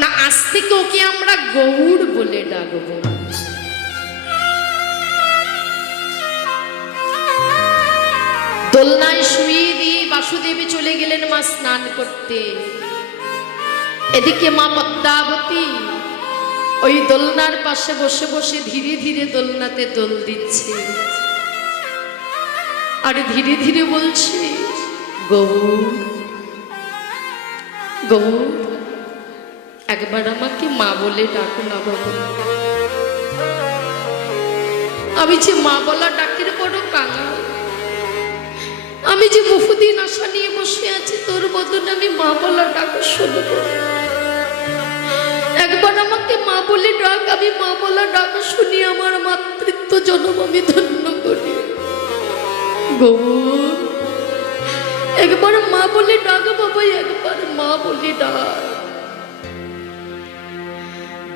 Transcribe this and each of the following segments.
না আজ থেকে ওকে আমরা গৌড় বলে ডাকবো। দোলনায় শুয়ে দিয়ে বাসুদেবী চলে গেলেন মা স্নান করতে। এদিকে মা পদ্মাবতী ওই দোলনার পাশে বসে বসে ধীরে ধীরে দোলনাতে দোল দিচ্ছে আর ধীরে ধীরে বলছে, গৌর গৌর একবার আমাকে মা বলে ডাকো না বাবা। আমি যে মা বলা ডাকের বড় কাঙাল, আমি যে বহুদিন আশা নিয়ে বসে আছি তোর বদলে আমি মা বলা ডাক শুনবো। একবার আমাকে মা বলে ডাক, আমি মা বলা ডাক শুনি আমার মাতৃত্ব জন্ম আমি ধন্য করি। গৌর একবার মা বলে ডাক বাবা, একবার মা বলে ডাক।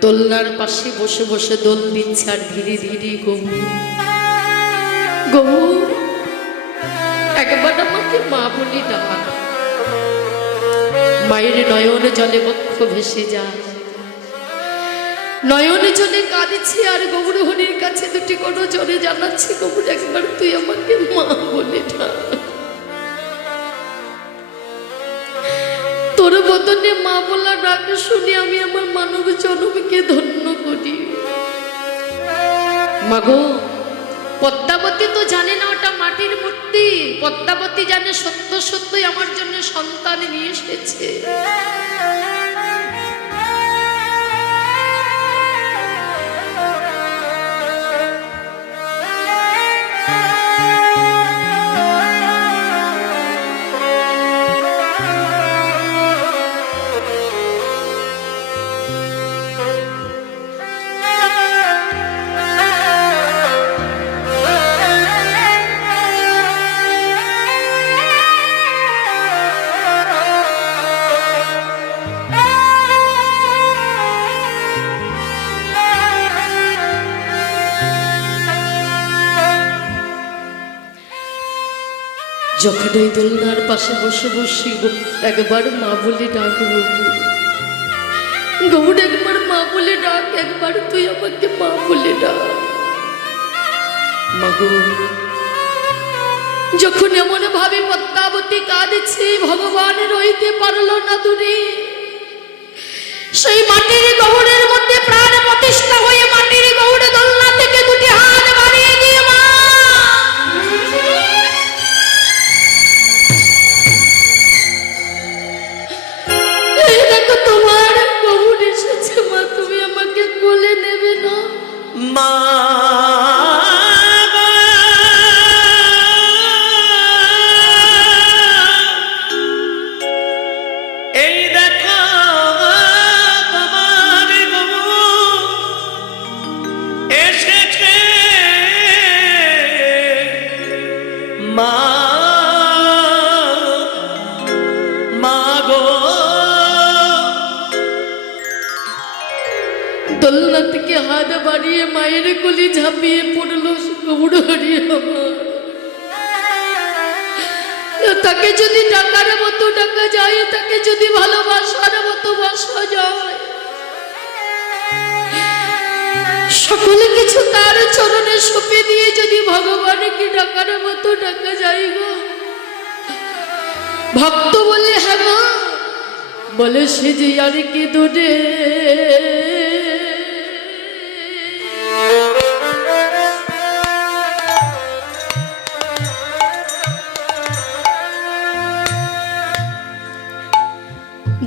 দোলনার পাশে বসে বসে দোল দিচ্ছে আর ধীরে ধীরে গৌর গৌর একবার আমাকে মা বলে ডাক। মায়ের নয়ন জলে বক্ষ ভেসে যায়, নয়ন জলে কাঁদছে আর গৌর হরির কাছে দুটি কোনো জলে জানাচ্ছে, গৌর একবার তুই আমাকে মা বলে ডাক। তোর বদনে মা বলা ডাক শুনে আমি আমার মানব জন্মকে ধন্য করি। মাগো পদ্মাবতী তো জানে না ওটা মাটির মূর্তি, পদ্মাবতী জানে সত্য সত্যই আমার জন্য সন্তান নিয়ে এসেছে। যখন ওই দোলনার পাশে বসে বসে একবার মা বলে ডাক, গৌর একবার মা বলে ডাক, একবার তুই আমাকে মা বলে ডাক। মাগো যখন এমন ভাবে পদ্মাবতী কাঁদছে, ভগবান রইতে পারলো না দূরে, সেই মাটির গৌরের মধ্যে প্রাণ প্রতিষ্ঠা হয়ে মাটির গৌর দোলনা থেকে দুটি হাত বাড়িয়ে দিয়ে মা তোমার গৌর এসেছে, মা তুমি আমাকে কোলে নেবে না মা। এই দেখো তোমার গৌর এসেছে মা, মা গো। দোলনা থেকে হাত বাড়িয়ে মায়ের কোলে ঝাঁপিয়ে পড়ল গৌর হরি আমার। তাকে যদি ডাকার মতো ডাকা যায়, তাকে যদি ভালোবাসার মতো বাসা যায়, সকল কিছু তার চরণে সঁপে দিয়ে যদি ভগবানকে ডাকার মতো ডাকা যায় গো, ভক্ত বলে হ্যাঁ গো, বলে সে যে আর কি দূরে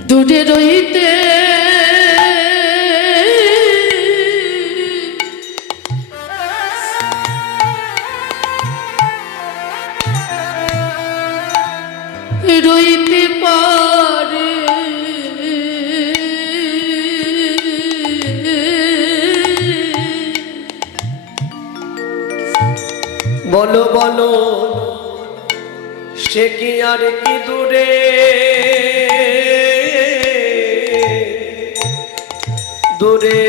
দূরে রইতে রইতে পারে। বলো বলো সে কি আর কি দূরে, দূরে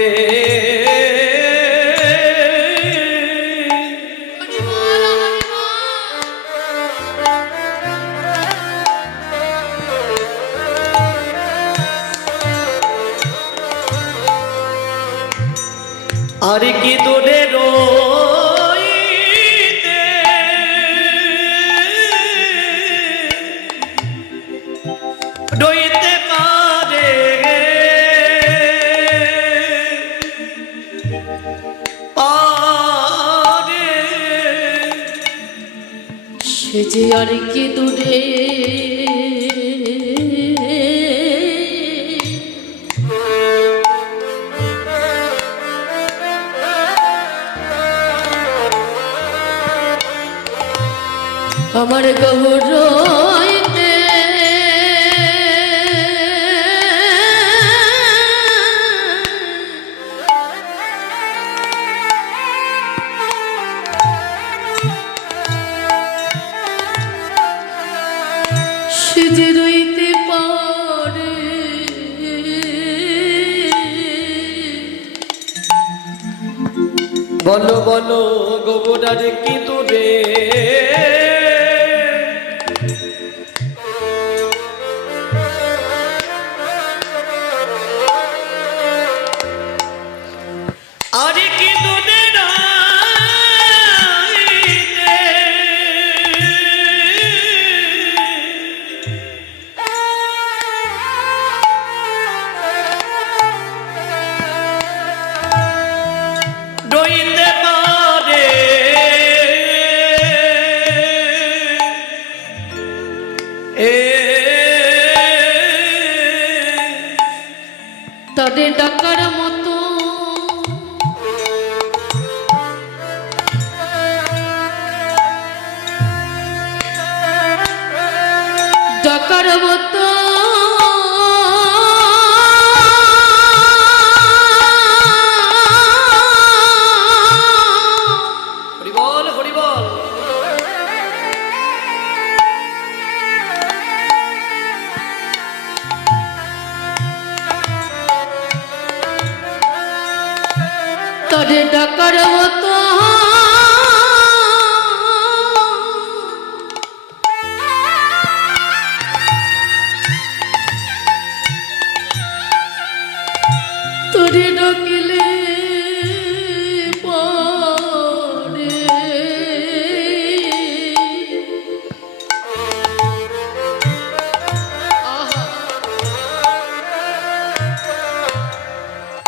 আর কি দূরে রইতে রইতে পারে পারে সে যে আর কি দূরে আমার গহর রইতে সে যে রইতে পারে বলো বলো গোবরার কি দূরে আর কি দূরে রইতে রইতে পারে তাদের ডাকার মতো ডাকার মতো হরিবল হরিবল তাদের ডাকার মতো তোরে ডাকিলে পরে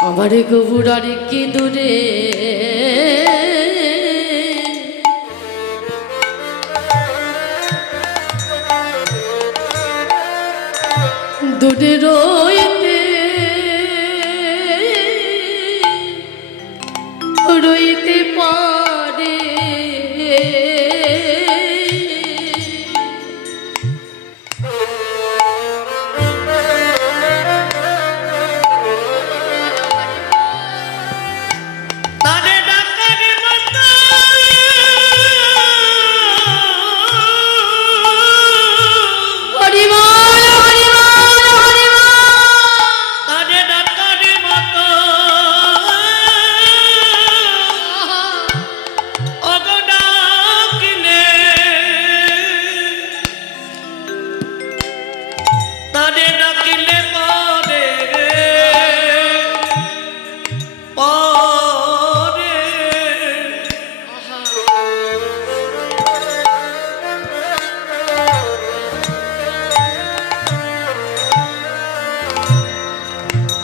আমার গবুরার কি দূরে দূরে রইতে রইতে পারে তাদের ডাকার মতো হরিবল হরিবল হরিবল তাদের ডাকার মতো অগডাকিলে তাদের ডাকিলে পরে পরে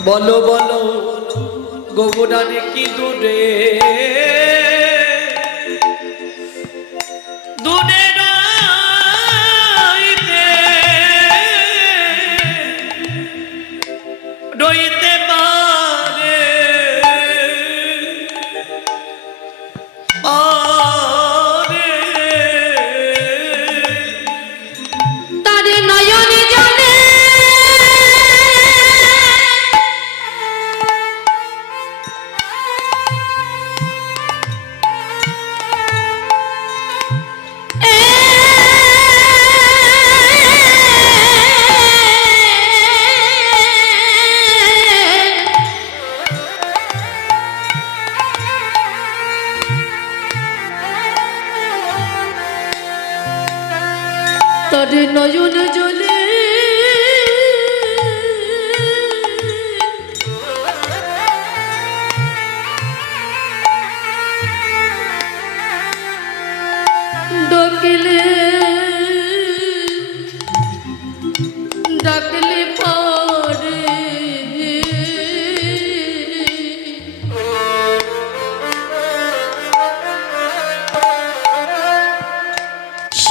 বলো বলো গোবরার কি দূরে দূরে রইতে রইতে পারে পারে তারে নয়নে জানে তারে নয়ন জলে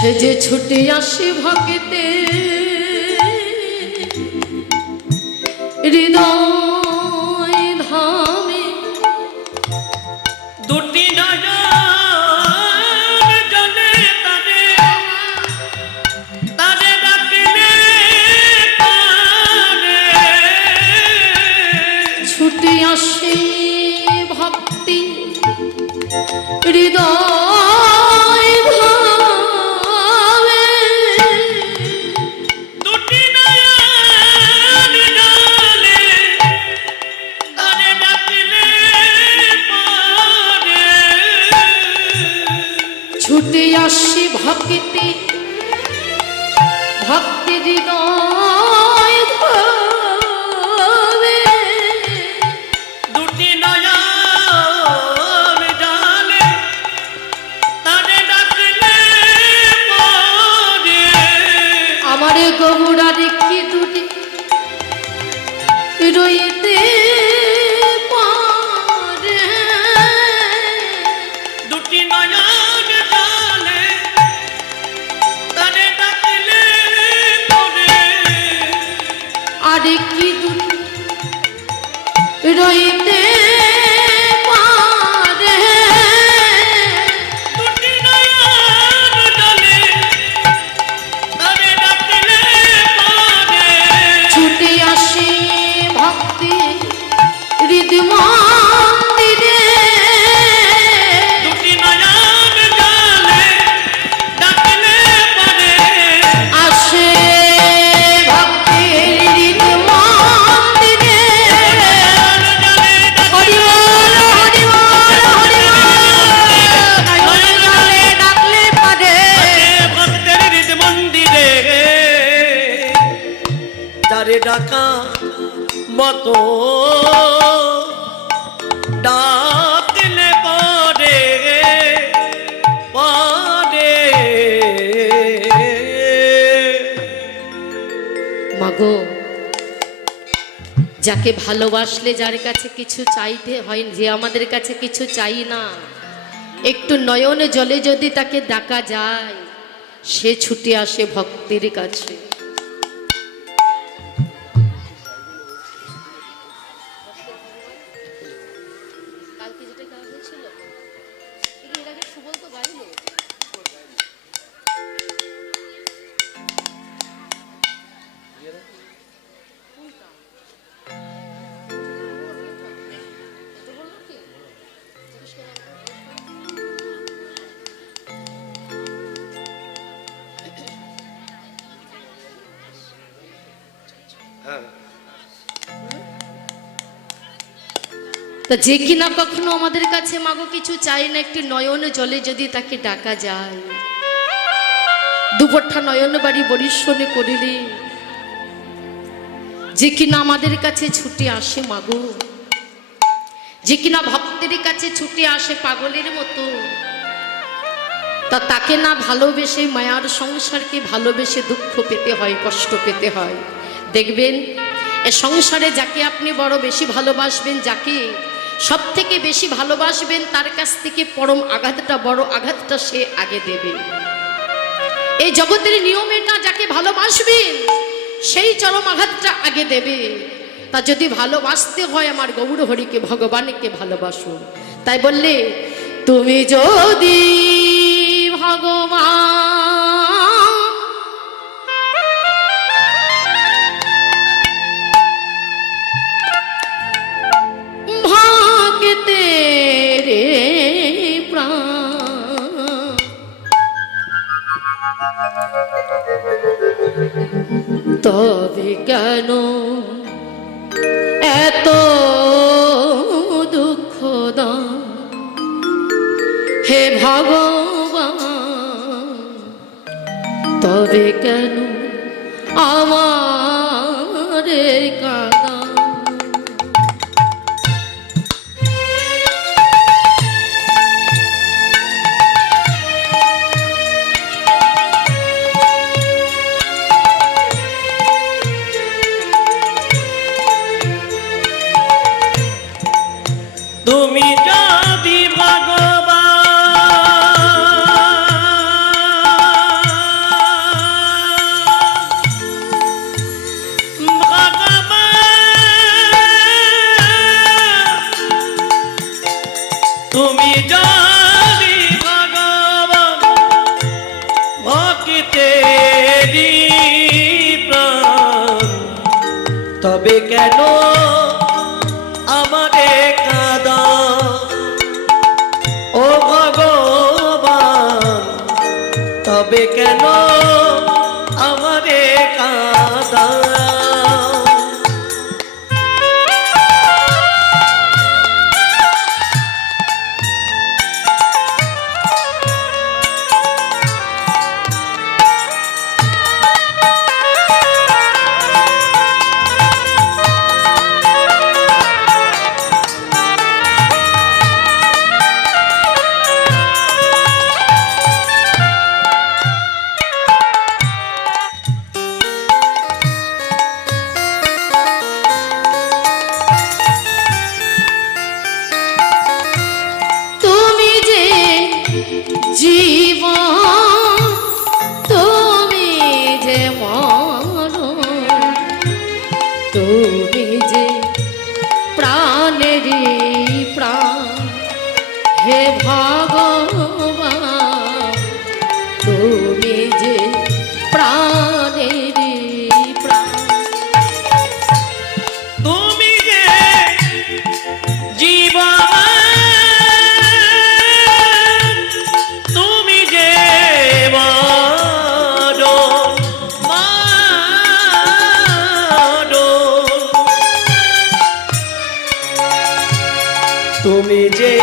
সে যে ছুটে আসে ভক্তে হৃদয় ধামে দুটি নয়ন জলে তারে তারে ডাকিলে পারে ছুটে আসে ভক্তি হৃদয় ধামে দুটি নয়ন জলে তারে ডাকিলে পারে ছুটে আসে ভক্তি ভক্তি হৃদয় ধামে দুটি নয়ন জলে তারে ডাকিলে পারে আমার গৌরার কি দুটি রইতে পারে দুটি নয়ন জলে তারে ডাকিলে পরে আর কি দুটি রইতে পারে দুটি নয়ন জলে তারে ডাকিলে পরে ছুটে আসে ভক্তি হৃদমন্দিরে দুটি নয়ন জলে ডাকিলে পরে আসে ভক্তি হৃদমন্দিরে হরি বল হরি বল হরি বল নয়ন জলে ডাকলে পারে ভক্তের হৃদ মন্দিরে তারে ডাকা মতো ডাকলে পরে পরে মাগো যাকে ভালোবাসলে যার কাছে কিছু চাইতে হয়, যে আমাদের কাছে কিছু চাই না, একটু নয়নে জলে যদি তাকে ডাকা যায় সে ছুটে আসে ভক্তির কাছে। তা যে কিনা কখনো আমাদের কাছে মাগো কিছু চাই না, একটি নয়ন জলে যদি তাকে ডাকা যায়, দুপট্টা নয়ন বাড়ি বরিশনে করিলে যে কিনা আমাদের কাছে ছুটে আসে মাগো, যে কিনা ভক্তের কাছে ছুটে আসে পাগলের মতো, তা তাকে না ভালোবেসে মায়ার সংসারকে ভালোবেসে দুঃখ পেতে হয়, কষ্ট পেতে হয়। দেখবেন এ সংসারে যাকে আপনি বড় বেশি ভালোবাসবেন, যাকে সব থেকে বেশি ভালোবাসবেন, তার কাছ থেকে পরম আঘাতটা, বড় আঘাতটা সে আগে দেবে। এই জগতের নিয়ম এটা, যাকে ভালোবাসবেন সেই চরম আঘাতটা আগে দেবে। তা যদি ভালোবাসতে হয় আমার গৌর হরিকে, ভগবানকে ভালোবাসো। তাই বললে তুমি যদি ভগবান ভাগতে রে প্রাণ, তবে কেন এত দুঃখ দাও হে ভগবান, তবে কেন আমার কাঁদা। তুমি যদি ভগবান যদি ভগবান ভক্তেরি প্রাণ, তবে কেন আমারে কাঁদা ও ভগবান, তবে কেন আমারে কাঁদা। তুমি যে জীবন, তুমি যে মরণ, তুমি যে প্রাণের প্রাণ, হে ভগবান তুমি যে প্রাণের প্রাণ। তুমি যে জীবন, তুমি যে মরণ, তুমি যে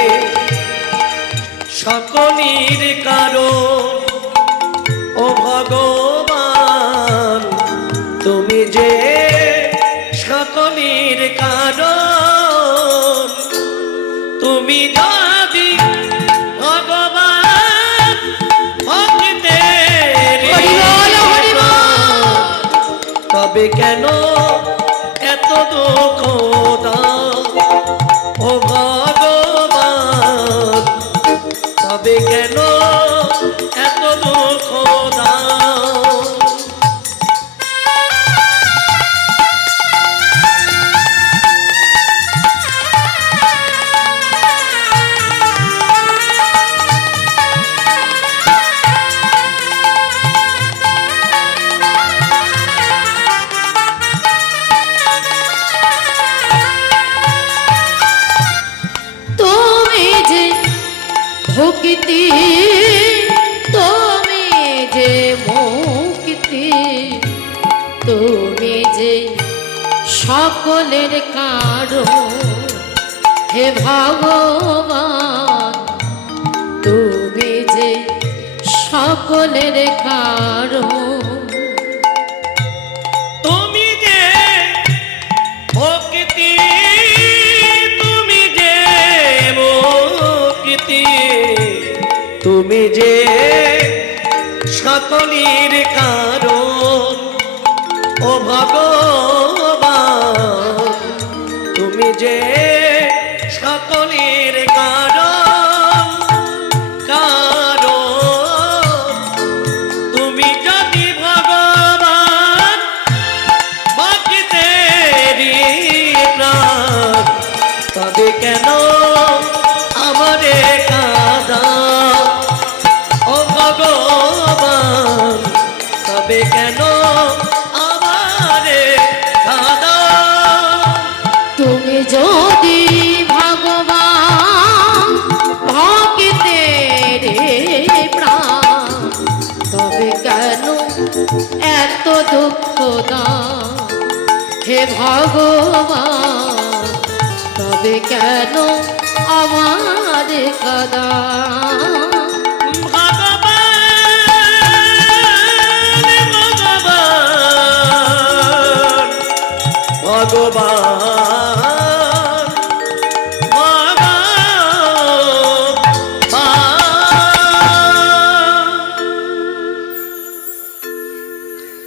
সকলের কারণ ও ভগবান, তুমি যে সকলের কারণ, তুমি যদি ভগবান ভক্তের হরিবল হরিবল। তবে কেন এত দুঃখ দাও ও ভগবান, তবে কেন এত দুঃখ দাও। তুমি যে ভক্তি, তুমি যে মুক্তি, তুমি যে সকলের কারণ, হে ভগবান তুমি যে সকলের কারণ। তুমি যে ভক্তি, তুমি যে মুক্তি, তুমি যে সকলের কারণ ও ভগবান, তুমি যে সকলের কারণ, কারণ তুমি যদি ভগবান ভক্তেরি প্রাণ, তবে কেন আমারে কাঁদা ও ভগবান, তবে কেন আমারে কাঁদা। তুমি যদি ভগবান ভক্তের প্রাণ, তবে কেন এত দুঃখ দাও, হে ভগবান তবে কেন আমার কাদা।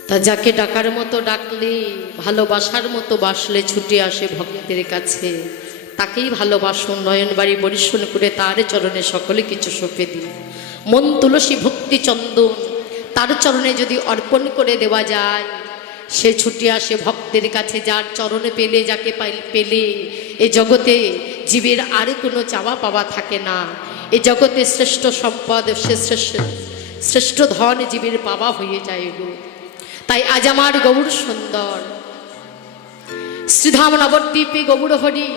তা যাকে ডাকার মতো ডাকলে, ভালোবাসার মতো বাসলে ছুটে আসে ভক্তের কাছে, তাকেই ভালোবাসুন, নয়নবাড়ি বরিশন করে তার চরণে সকলে কিছু সঁপে দিন। মন তুলসী ভক্তি চন্দন তার চরণে যদি অর্পণ করে দেওয়া যায়, সে ছুটে আসে ভক্তের কাছে। যার চরণে পেলে, যাকে পেলে এ জগতে জীবের আর কোনো চাওয়া পাওয়া থাকে না। এই জগতে শ্রেষ্ঠ সম্পদ, সে শ্রেষ্ঠ ধন জীবের পাওয়া হয়ে যায় গো। তাই আজ আমার গৌর সুন্দর শ্রীধাম নবদ্বীপে গৌর হরি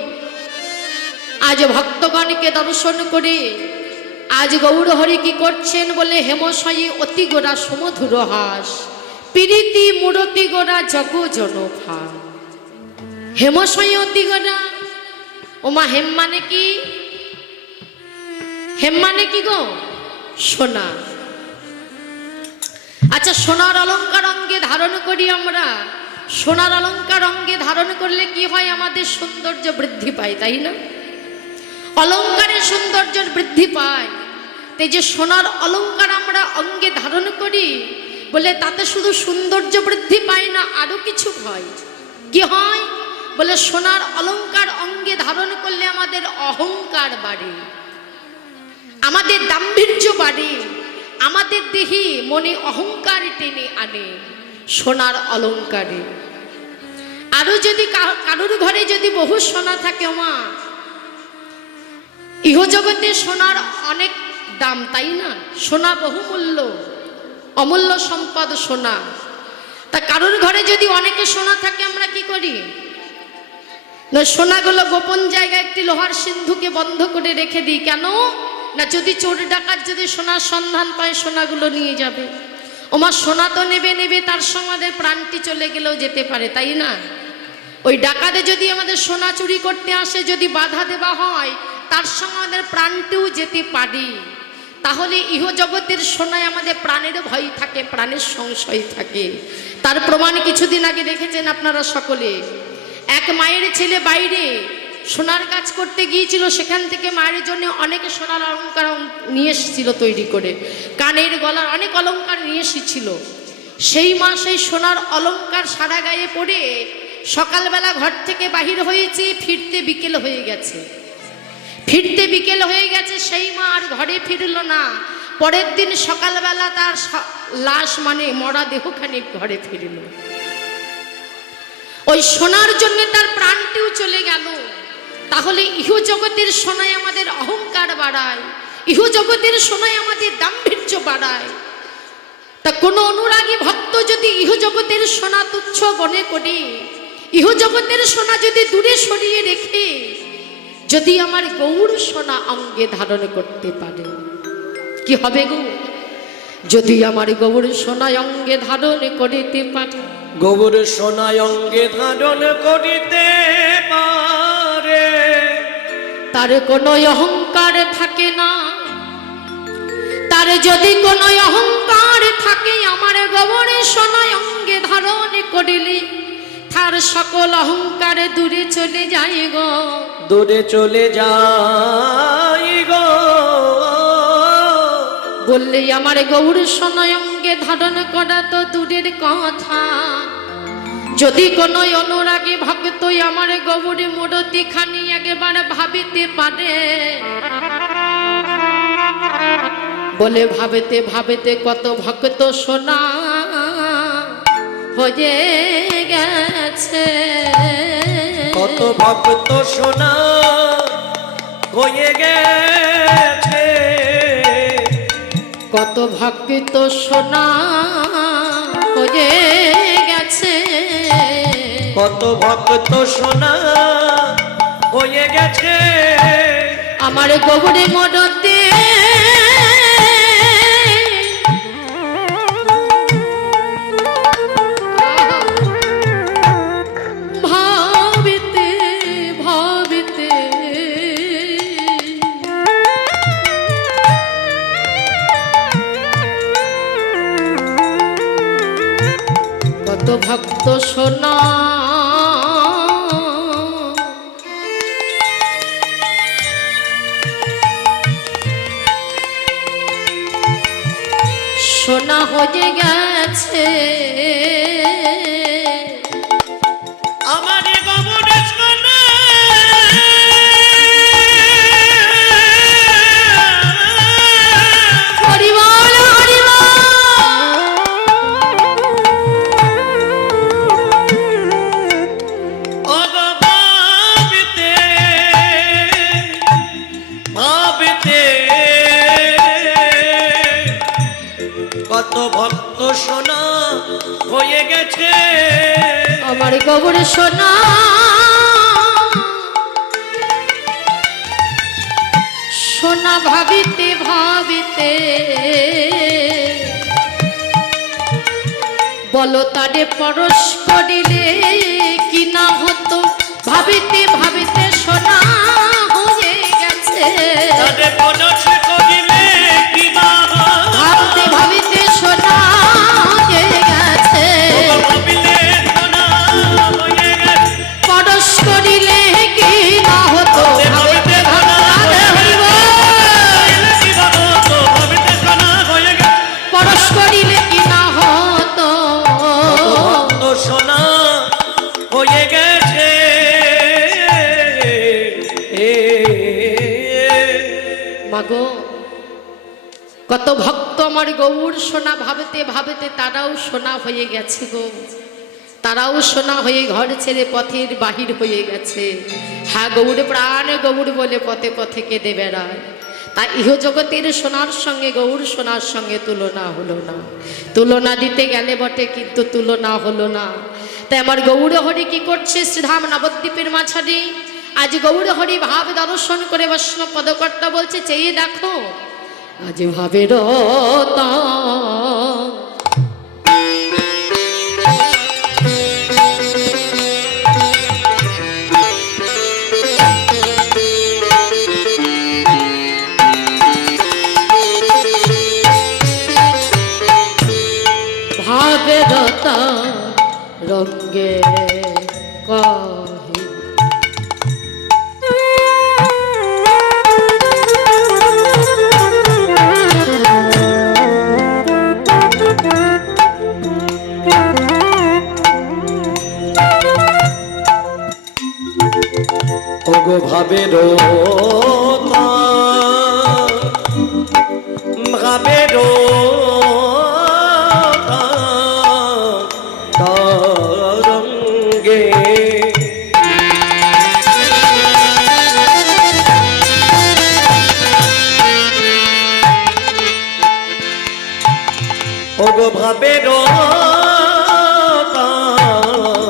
আজ ভক্তগণকে দর্শন করে আজ গৌর হরি কি করছেন বলে, হেমশয়ী অতি গোড়া সমধুর হাস, প্রীতি মূরতি গোড়া জগ জনফা। হেমশয়ী অতি গোড়া, ওমা হেম মানে কি? হেম মানে কি গো? সোনা। আচ্ছা, সোনার অলংকার অঙ্গে ধারণ করি আমরা। সোনার অলংকার অঙ্গে ধারণ করলে কি হয়? আমাদের সৌন্দর্য বৃদ্ধি পায়, তাই না? অলংকারের সৌন্দর্য বৃদ্ধি পায়। তাই যে সোনার অলংকার আমরা অঙ্গে ধারণ করি বলে, তাতে শুধু সৌন্দর্য বৃদ্ধি পায় না, আরো কিছু হয়। কি হয় বলে, সোনার অলংকার অঙ্গে ধারণ করলে আমাদের অহংকার বাড়ে, আমাদের দাম্ভির্য বাড়ে, আমাদের দেহে মনে অহংকার টেনে আনে সোনার অলংকারে। আরো যদি কারোর ঘরে যদি বহু সোনা থাকে, মা ইহজগতে সোনার অনেক দাম, তাই না? সোনা বহুমূল্য, অমূল্য সম্পদ সোনা। তা কারোর ঘরে যদি অনেকে সোনা থাকে, আমরা কি করি? না, সোনাগুলো গোপন জায়গায় একটি লোহার সিন্ধুকে বন্ধ করে রেখে দিই। কেন না, যদি চোর ডাকাত যদি সোনার সন্ধান পায়, সোনাগুলো নিয়ে যাবে। ওমা, সোনা তো নেবে নেবে, তার সঙ্গে আমাদের প্রাণটি চলে গেলেও যেতে পারে, তাই না? ওই ডাকাতে যদি আমাদের সোনা চুরি করতে আসে, যদি বাধা দেওয়া হয়, তার সঙ্গে আমাদের প্রাণটিও যেতে পারে। তাহলে ইহজগতের সোনায় আমাদের প্রাণের ভয় থাকে, প্রাণের সংশয় থাকে। তার প্রমাণ কিছুদিন আগে দেখেছেন আপনারা সকলে। এক মায়ের ছেলে বাইরে সোনার কাজ করতে গিয়েছিল, সেখান থেকে মায়ের জন্য অনেক সোনার অলংকার নিয়ে এসেছিল তৈরি করে, কানের গলার অনেক অলংকার নিয়ে এসেছিল। সেই মা সেই সোনার অলংকার সারা গায়ে পরে সকালবেলা ঘর থেকে বাহির হয়েছে, ফিরতে বিকেল হয়ে গেছে। সেই মা আর ঘরে ফিরল না। পরের দিন সকালবেলা তার লাশ, মানে মরা দেহখানি ঘরে ফিরল। ওই সোনার জন্য তার প্রাণটিও চলে গেল। তাহলে ইহজগতের সোনায় আমাদের অহংকার বাড়ায়, ইহজগতের সোনায় আমাদের দাম্ভির্য বাড়ায়। তা কোনো অনুরাগী ভক্ত যদি ইহজগতের সোনা তুচ্ছ মনে করে, ইহজগতের সোনা যদি দূরে সরিয়ে রেখে যদি আমার গৌর সোনা অঙ্গে ধারণ করতে পারে, কি হবে গো? যদি আমার গৌর সোনা অঙ্গে ধারণ করিতে পারে, গৌর সোনা অঙ্গে ধারণ করিতে পারে, তার কোনো অহংকার থাকে না। তার যদি কোনো অহংকার থাকে, আমার গৌর সোনা অঙ্গে ধারণ করিলে তার সকল অহংকার দূরে চলে যায় গো, দূরে চলে যায় গো। বললে আমার গৌর সোনা অঙ্গে ধারণ করা তো দূরের কথা, যদি কোনো অনুরাগী ভক্ত আমার গৌর মূরতি খানি একবার ভাবিতে পারে, বলে ভাবেতে ভাবেতে কত ভক্ত সোনা হয়ে গেছে, কত ভক্ত সোনা হয়ে গেছে, কত ভক্ত সোনা হয়ে গেছে, কত ভক্ত সোনা হয়ে গেছে আমার গৌরে মরতে। ভাবিতে ভাবিতে কত ভক্ত সোনা সোনা হয়ে গেছে, আমার গৌর সোনা হরিবল হরিবল। ভাবিতে ভাবিতে আমার গবর সোনা সোনা ভাবিতে ভাবিতে বলো তারে পরশ করিলে কি না হতো ভাবিতে ভাবিতে সোনা হয়ে গেছে তারে পরশ করিলে কি না ভাবতে ভাবিতে সোনা হয়ে গেছে ভাবিলে সোনা হয়ে গেছে পরশ করিলে কি না হতো ভাবিতে ভাবিতে কি না হতো ভাবিতে সোনা হয়ে গেছে পরশ করিলে কি না হতো তো সোনা হয়ে গেছে মাগো কত ভক্ত আমার গৌর সোনা ভাবতে ভাবতে তারাও সোনা হয়ে গেছে গো তারাও সোনা হয়ে ঘর ছেড়ে পথের বাহির হয়ে গেছে হ্যাঁ গৌর প্রাণ গৌর বলে পথে পথে কেঁদে বেড়ায় তাই ইহ জগতের সোনার সঙ্গে গৌর সোনার সঙ্গে তুলনা হলো না তুলনা দিতে গেলে বটে কিন্তু তুলনা হলো না তাই আমার গৌর হরি কি করছে শ্রীধাম নবদ্বীপের মাঝারি আজ গৌর হরি ভাব দর্শন করে বৈষ্ণব পদকর্তা বলছে চেয়ে দেখো আজ ভাবের ভাবের রঙ্গে কহে ওগো ভাবের ভাবের তরঙ্গে ওগো ভাবের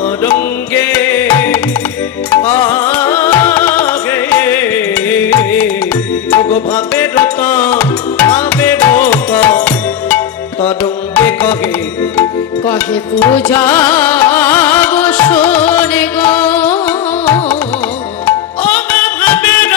তরঙ্গে আগে ওগো ভাবের তরঙ্গে কহে কহে পূজা বসরে গো ওগো ভাবের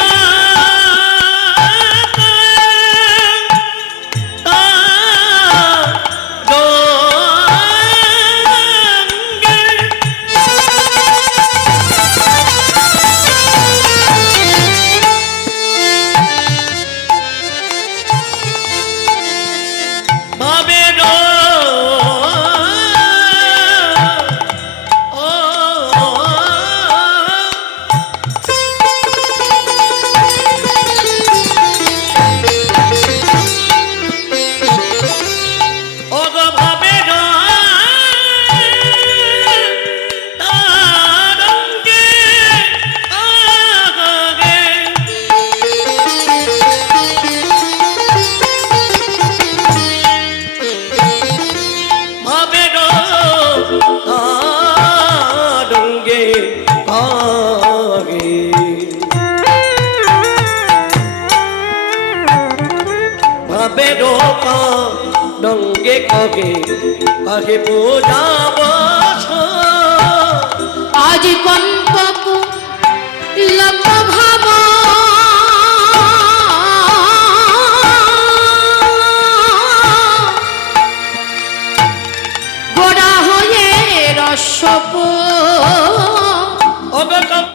ডঙ্গে কগে আগে পূজা বছ আজ কন্ত